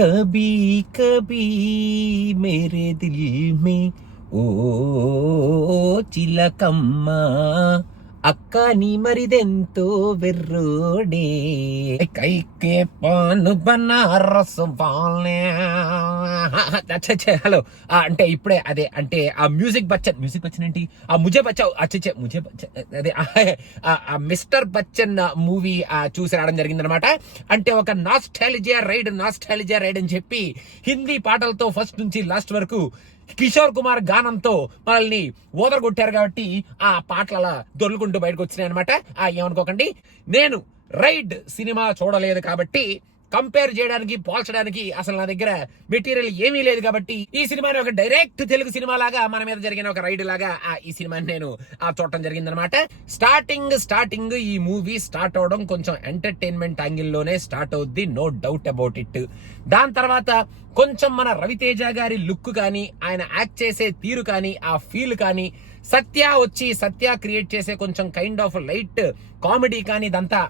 కభీ కభీ మేరే దిల్ మే ఓ చిలకమ్మ అక్క నీ మరిదెంతో వెర్రోడే కైకే పాను బనారస్ వాలే. హలో అంటే ఇప్పుడే అదే అంటే ఆ మ్యూజిక్ బచ్చన్ ఏంటి ఆ ముజే బచ్చావు ముజే బచ్చన్ అదే ఆ మిస్టర్ బచ్చన్ మూవీ చూసి రావడం జరిగిందనమాట. అంటే ఒక నాస్టాలజియా రైడ్ అని చెప్పి హిందీ పాటలతో ఫస్ట్ నుంచి లాస్ట్ వరకు కిషోర్ కుమార్ గానంతో మనల్ని ఓదరగొట్టారు కాబట్టి ఆ పాటలు అలా దొర్లుకుంటూ బయటకు వచ్చినాయి అనమాట. ఏమనుకోకండి, నేను రైడ్ సినిమా చూడలేదు కాబట్టి కంపేర్ చేయడానికి పోల్చడానికి అసలు నా దగ్గర మెటీరియల్ ఏమీ లేదు కాబట్టి ఈ సినిమాని ఒక డైరెక్ట్ తెలుగు సినిమా లాగా మన మీద జరిగిన ఒక రైడ్ లాగా ఈ సినిమాని నేను చూడటం జరిగిందనమాట. స్టార్టింగ్ ఈ మూవీ స్టార్ట్ అవడం కొంచెం ఎంటర్టైన్మెంట్ యాంగిల్లోనే స్టార్ట్ అవుద్ది, నో డౌట్ అబౌట్ ఇట్. దాని తర్వాత కొంచెం మన రవితేజ గారి లుక్ కానీ ఆయన యాక్ట్ చేసే తీరు కానీ ఆ ఫీల్ కానీ సత్య క్రియేట్ చేసే కొంచెం కైండ్ ఆఫ్ లైట్ కామెడీ కానీ ఇదంతా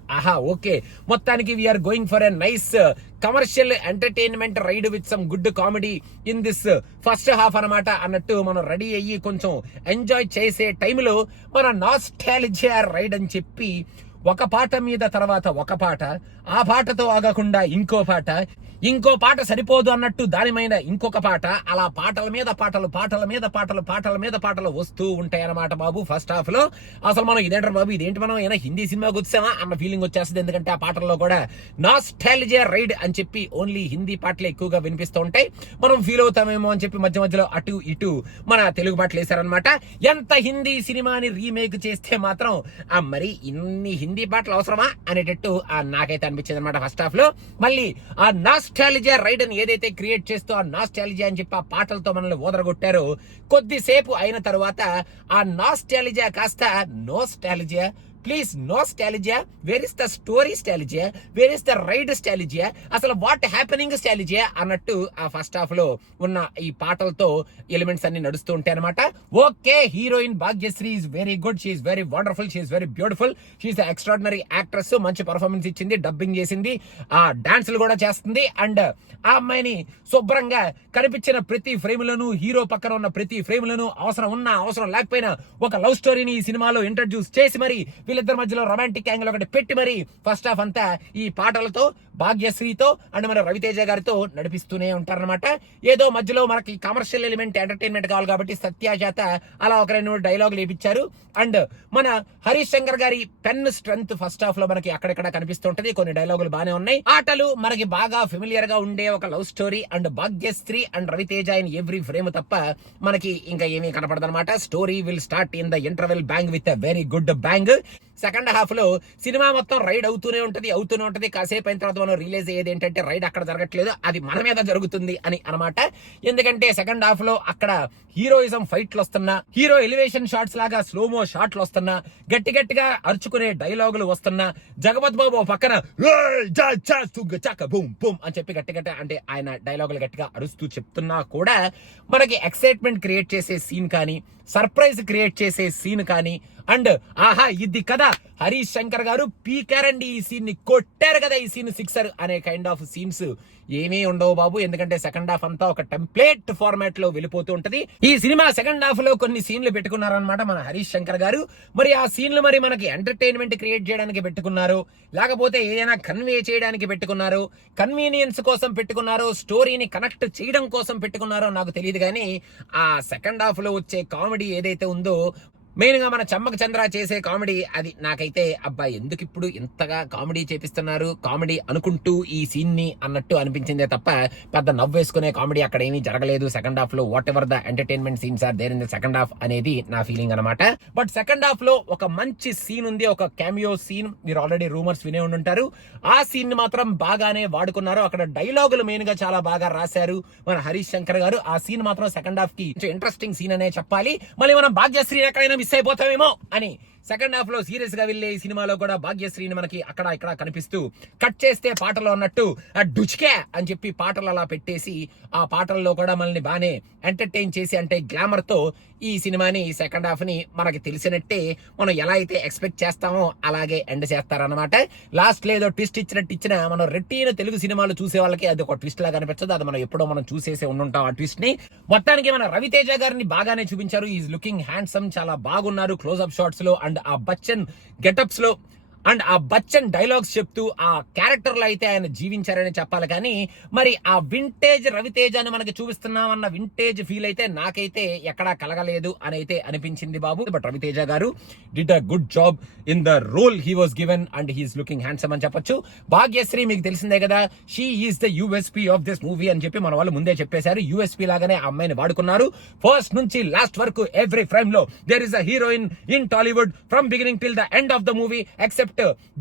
ఓకే. మొత్తానికి we're going for a nice commercial entertainment ride with some good comedy in this first half అనమాట అన్నట్టు మనం రెడీ అయ్యి కొంచెం ఎంజాయ్ చేసే టైంలో మన నాస్టాలజియా రైడ్ అని చెప్పి ఒక పాట మీద తర్వాత ఒక పాట, ఆ పాటతో ఆగకుండా ఇంకో పాట సరిపోదు అన్నట్టు దాని మీద ఇంకొక పాట, అలా పాటల మీద పాటలు వస్తూ ఉంటాయి అన్నమాట బాబు. ఫస్ట్ హాఫ్ లో అసలు మనం ఇదేంటారు బాబు, ఇదేంటి మనం ఏమైనా హిందీ సినిమాకి వచ్చామా అన్న ఫీలింగ్ వచ్చేస్తుంది. ఎందుకంటే ఆ పాటల్లో కూడా నాస్టాలజియా రైడ్ అని చెప్పి ఓన్లీ హిందీ పాటలే ఎక్కువగా వినిపిస్తూ ఉంటాయి. మనం ఫీల్ అవుతామేమో అని చెప్పి మధ్యలో అటు ఇటు మన తెలుగు పాటలు వేశారనమాట. ఎంత హిందీ సినిమాని రీమేక్ చేస్తే మాత్రం మరి ఇన్ని హిందీ పాటలు అవసరమా అనేటట్టు నాకైతే అనిపించింది అనమాట ఫస్ట్ హాఫ్ లో. మళ్ళీ ఆ నాస్టాలజియా రైడ్ అని ఏదైతే క్రియేట్ చేస్తూ ఆ నాస్టాలజియా అని చెప్పి ఆ పాటలతో మనల్ని ఓదరగొట్టారో కొద్దిసేపు అయిన తర్వాత ఆ నాస్టాలజియా కాస్త nostalgia. Please nostalgia, where is the story స్టాలజియా, వేర్ ఇస్ ద రైడ్ స్టాలజియా, అసలు వాట్ హ్యాపెనింగ్ స్టాలజియా అన్నట్టు ఆ ఫస్ట్ హాఫ్ లో ఉన్న ఈ పాటలతో ఎలిమెంట్స్ అన్ని నడుస్తూ ఉంటాయి అనమాట. Okay, heroine Bhagyashri is very good, she's very wonderful, she's very beautiful, she's extraordinary actress. మంచి పర్ఫార్మెన్స్ ఇచ్చింది, డబ్బింగ్ చేసింది, ఆ డాన్సులు కూడా చేస్తుంది. అండ్ ఆ అమ్మాయిని శుభ్రంగా కనిపించిన ప్రతి ఫ్రేమ్ లోను, హీరో పక్కన ఉన్న ప్రతి ఫ్రేమ్ లోను అవసరం ఉన్నా అవసరం లేకపోయినా ఒక లవ్ స్టోరీని ఈ సినిమాలో ఇంట్రడ్యూస్ చేసి మరి వీళ్ళిద్దరి మధ్యలో రొమాంటిక్ యాంగిల్ ఒకటి పెట్టి మరి ఫస్ట్ హాఫ్ అంతా ఈ పాటలతో భాగ్యశ్రీతో అండ్ మన రవితేజ గారితో నడిపిస్తూనే ఉంటారనమాట. ఏదో మధ్యలో మనకి కమర్షియల్ ఎలిమెంట్ ఎంటర్టైన్మెంట్ కావాలి కాబట్టి సత్య చేత అలా ఒక 2 డైలాగులు వేయించారు. అండ్ మన హరీష్ శంకర్ గారి పెన్ స్ట్రెంత్ ఫస్ట్ హాఫ్ లో మనకి అక్కడక్కడ కనిపిస్తుంటది. కొన్ని డైలాగులు బానే ఉన్నాయి. ఆటలు మనకి బాగా ఫెమిలియర్ గా ఉండే ఒక love story and Bhagyashree and Ravi Teja in every frame తప్ప మనకి ఇంకా ఏమీ కనపడదన్నమాట. Story will start in the interval bang with a very good bang. Second half లో సినిమా మొత్తం రైడ్ అవుతూనే ఉంటది. కాసేపు అయిన తర్వాత మనం రియలైజ్ అయ్యేది ఏంటంటే రైడ్ అక్కడ జరగట్లేదు, అది మన మీద జరుగుతుంది అని అనమాట. ఎందుకంటే సెకండ్ హాఫ్ లో అక్కడ హీరోయిజం ఫైట్లు వస్తున్నా, హీరో ఎలివేషన్ షాట్స్ లాగా స్లోమో షాట్లు వస్తున్నా, గట్టిగా అరుచుకునే డైలాగులు వస్తున్నా, జగపత్ బాబు పక్కన బూమ్ బూమ్ అని చెప్పి గట్టిగా అంటే ఆయన డైలాగులు గట్టిగా అరుస్తూ చెప్తున్నా కూడా మనకి ఎక్సైట్మెంట్ క్రియేట్ చేసే సీన్ కానీ, సర్ప్రైజ్ క్రియేట్ చేసే సీన్ కానీ, అండ్ ఇది కదా హరీష్ శంకర్ గారు పీకారండి ఈ సీన్ ని, కొట్టారు కదా ఈ సీన్ సిక్సర్ అనే కైండ్ ఆఫ్ సీన్స్ ఏమీ ఉండవు బాబు. ఎందుకంటే సెకండ్ హాఫ్ అంతా ఒక టెంప్లేట్ ఫార్మాట్ లో వెళ్ళిపోతూ ఉంటది. ఈ సినిమా సెకండ్ హాఫ్ లో కొన్ని సీన్లు పెట్టుకున్నారనమాట మన హరీష్ శంకర్ గారు. మరి ఆ సీన్లు మరి మనకి ఎంటర్టైన్మెంట్ క్రియేట్ చేయడానికి పెట్టుకున్నారు, లేకపోతే ఏదైనా కన్వే చేయడానికి పెట్టుకున్నారు, కన్వీనియన్స్ కోసం పెట్టుకున్నారు, స్టోరీని కనెక్ట్ చేయడం కోసం పెట్టుకున్నారో నాకు తెలియదు. కానీ ఆ సెకండ్ హాఫ్ లో వచ్చే కామెడీ ఏదైతే ఉందో, మెయిన్ గా మన చమ్మక చంద్ర చేసే కామెడీ, అది నాకైతే అబ్బాయి ఎందుకు ఇప్పుడు ఇంతగా కామెడీ చేపిస్తున్నారు, కామెడీ అనుకుంటూ ఈ సీన్ ని అన్నట్టు అనిపించిందే తప్ప పెద్ద నవ్వేసుకునే కామెడీ అక్కడ ఏమీ జరగలేదు సెకండ్ హాఫ్ లో. Whatever the entertainment scenes are there in the second half అనేది నా ఫీలింగ్ అనమాట. బట్ సెకండ్ హాఫ్ లో ఒక మంచి సీన్ ఉంది, ఒక క్యామియో సీన్. మీరు ఆల్రెడీ రూమర్స్ వినే ఉండుంటారు. ఆ సీన్ ని మాత్రం బాగానే వాడుకున్నారు. అక్కడ డైలాగులు మెయిన్ గా చాలా బాగా రాశారు మన హరీష్ శంకర్ గారు. ఆ సీన్ మాత్రం సెకండ్ హాఫ్ కి ఇంట్రెస్టింగ్ సీన్ అనే చెప్పాలి. మళ్ళీ మనం భాగ్యశ్రీ ఎక్కడైనా మిస్ అయిపోతామేమో అని సెకండ్ హాఫ్ లో సీరియస్ గా వెళ్లే ఈ సినిమాలో కూడా భాగ్యశ్రీని మనకి అక్కడ ఇక్కడ కనిపిస్తూ కట్ చేస్తే పాటలో అన్నట్టు డుచ్కే అని చెప్పి పాటలు అలా పెట్టేసి ఆ పాటల్లో కూడా మనల్ని బానే ఎంటర్టైన్ చేసి అంటే గ్లామర్ తో ఈ సినిమాని సెకండ్ హాఫ్ ని మనకి తెలిసినట్టే మనం ఎలా అయితే ఎక్స్పెక్ట్ చేస్తామో అలాగే ఎండ్ చేస్తారనమాట. లాస్ట్ లో ఏదో ట్విస్ట్ ఇచ్చిన మనం రెట్టిన తెలుగు సినిమాలు చూసే వాళ్ళకి అది ఒక ట్విస్ట్ లాగా అనిపించదు. అది మనం ఎప్పుడో మనం చూసేసే ఉండుంటాం ఆ ట్విస్ట్ ని. మొత్తానికి మన రవితేజ గారిని బాగానే చూపించారు. ఈజ్ లుకింగ్ హ్యాండ్సమ్, చాలా బాగున్నారు క్లోజ్అప్ షాట్స్ లో అండ్ ఆ బచ్చన్ గెటప్స్ లో అండ్ ఆ బచ్చన్ డైలాగ్స్ చెప్తూ ఆ క్యారెక్టర్ లో అయితే ఆయన జీవించారని చెప్పాలి. కానీ మరి ఆ వింటేజ్ రవితేజని మనకి చూపిస్తున్నామన్న వింటేజ్ ఫీల్ అయితే నాకైతే ఎక్కడా కలగలేదు అని అయితే అనిపించింది బాబు. బట్ రవితేజ గారు did a good job in the role he was given and he's looking handsome అని చెప్పొచ్చు. భాగ్యశ్రీ మీకు తెలిసిందే కదా, she is the USP of this movie అని చెప్పి మన వాళ్ళు ముందే చెప్పేశారు. యూఎస్పీ లాగానే ఆ అమ్మాయిని వాడుకున్నారు. ఫస్ట్ నుంచి లాస్ట్ వరకు ఎవ్రీ ఫ్రేమ్ లో there is a heroine in Tollywood from beginning till the end of the movie except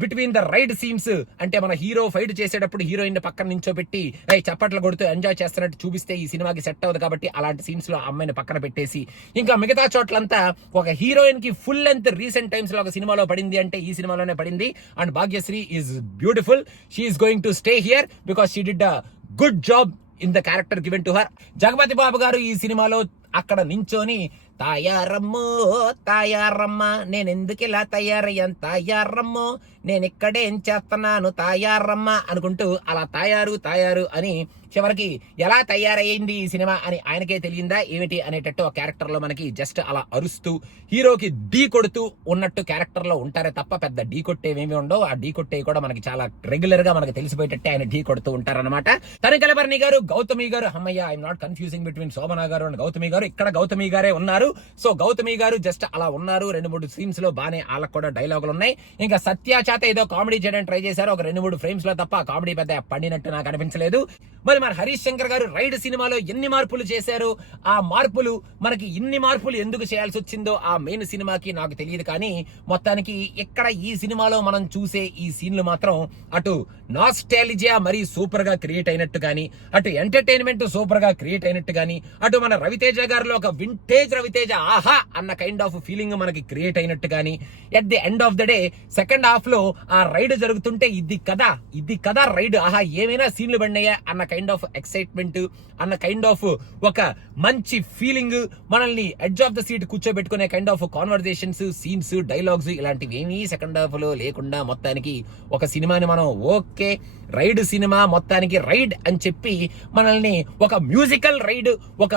between the ride scenes. అంటే మన హీరో ఫైట్ చేసేటప్పుడు హీరోయిన్ పక్కన నించోబెట్టి చప్పట్లు కొడుతూ ఎంజాయ్ చేస్తున్నట్టు చూపిస్తే ఈ సినిమాకి సెట్ అవ్వదు కాబట్టి అలాంటి సీన్స్ లో అమ్మాయిని పక్కన పెట్టేసి ఇంకా మిగతా చోట్లంతా ఒక హీరోయిన్ కి ఫుల్ లెంత్ రీసెంట్ టైమ్స్ లో ఒక సినిమాలో పడింది అంటే ఈ సినిమాలోనే పడింది. And Bhagyashree is beautiful. She is going to stay here because she did a good job in the character given to her. Jagapati Babu garu ఈ సినిమాలో అక్కడ నించోని తాయారమ్మో తాయారమ్మ నేనెందుకు ఇలా తయారయ్యాను తాయారమ్మో నేను ఇక్కడేం చేస్తున్నాను తాయారమ్మ అనుకుంటూ అలా తాయారు అని చివరికి ఎలా తయారయ్యింది ఈ సినిమా అని ఆయనకే తెలియందా ఏమిటి అనేటట్టు ఆ క్యారెక్టర్ లో మనకి జస్ట్ అలా అరుస్తూ హీరోకి ఢీ కొడుతూ ఉన్నట్టు క్యారెక్టర్ లో ఉంటారే తప్ప పెద్ద ఢీ కొట్టేవేమి ఉండవు. ఆ ఢీ కొట్టే కూడా మనకి చాలా రెగ్యులర్ గా మనకి తెలిసిపోయేటట్టే ఆయన ఢీ కొడుతూ ఉంటారనమాట. తనికలబర్ని గారు, గౌతమి గారు, అమ్మయ్య I'm not confusing between Shobhana గారు అండ్ గౌతమి గారు. ఇక్కడ గౌతమి గారే ఉన్నారు. సో గౌతమి గారు జస్ట్ అలా ఉన్నారు. 2-3 సీన్స్ లో బానే వాళ్ళకి కూడా డైలాగులు ఉన్నాయి. ఇంకా సత్య చేత ఏదో కామెడీ చేయడానికి ట్రై చేశారు ఒక 2-3 ఫ్రేమ్స్ లో తప్ప కామెడీ పెద్ద పండినట్టు నాకు అనిపించలేదు. మరి మన హరీష్ శంకర్ గారు రైడ్ సినిమాలో ఎన్ని మార్పులు చేశారు, ఆ మార్పులు మనకి ఇన్ని మార్పులు ఎందుకు చేయాల్సి వచ్చిందో ఆ మెయిన్ సినిమాకి నాకు తెలియదు. కానీ మొత్తానికి ఇక్కడ ఈ సినిమాలో మనం చూసే ఈ సీన్లు మాత్రం అటు నాస్టాలిజియా మరీ సూపర్ గా క్రియేట్ అయినట్టు గానీ, అటు ఎంటర్టైన్మెంట్ సూపర్ గా క్రియేట్ అయినట్టు గానీ, అటు మన రవితేజ గారిలో ఒక వింటేజ్ రవితేజ ఆహా అన్న కైండ్ ఆఫ్ ఫీలింగ్ మనకి క్రియేట్ అయినట్టు గానీ, at the end of the day second half లో ఆ రైడ్ జరుగుతుంటే ఇది కదా రైడ్ ఆహా ఏమైనా సీన్లు పడినాయా అన్న కైండ్ ఆఫ్ ఎక్సైట్మెంట్ అన్న కైండ్ ఆఫ్ ఒక మంచి ఫీలింగ్ మనల్ని ఎడ్జ్ ఆఫ్ ద సీట్ కూర్చోబెట్టుకునే kind of conversations, scenes, dialogues ఇలాంటివి ఏమీ సెకండ్ హాఫ్ లో లేకుండా మొత్తానికి ఒక సినిమాని మనం ఓకే రైడ్ సినిమా మొత్తానికి రైడ్ అని చెప్పి మనల్ని ఒక మ్యూజికల్ రైడ్, ఒక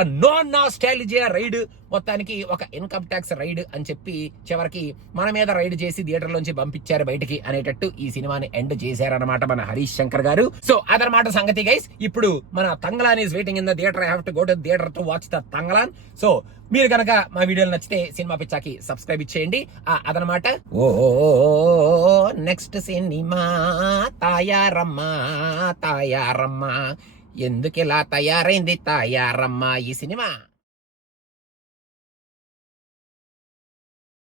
నాస్టాలిజియా రైడ్, మొత్తానికి ఒక ఇన్కమ్ ట్యాక్స్ రైడ్ అని చెప్పి చివరికి మన మీద రైడ్ చేసి థియేటర్ లోంచి పంపించారు బయటికి అనేటట్టు ఈ సినిమాని ఎండ్ చేశారన్నమాట మన హరీష్ శంకర్ గారు. సో అదనమాట సంగతి గైస్. ఇప్పుడు మన Thangalaan is waiting in the theatre. I have to go to theatre to watch the Thangalaan. So మీరు కనుక మా వీడియోలు నచ్చితే సినిమా పిచ్చాకి సబ్స్క్రైబ్ ఇచ్చేయండి. అదనమాట ఓ నెక్స్ట్ సినిమా తాయారమ్మ ఎందుకు ఇలా తయారైంది తాయారమ్మ ఈ సినిమా.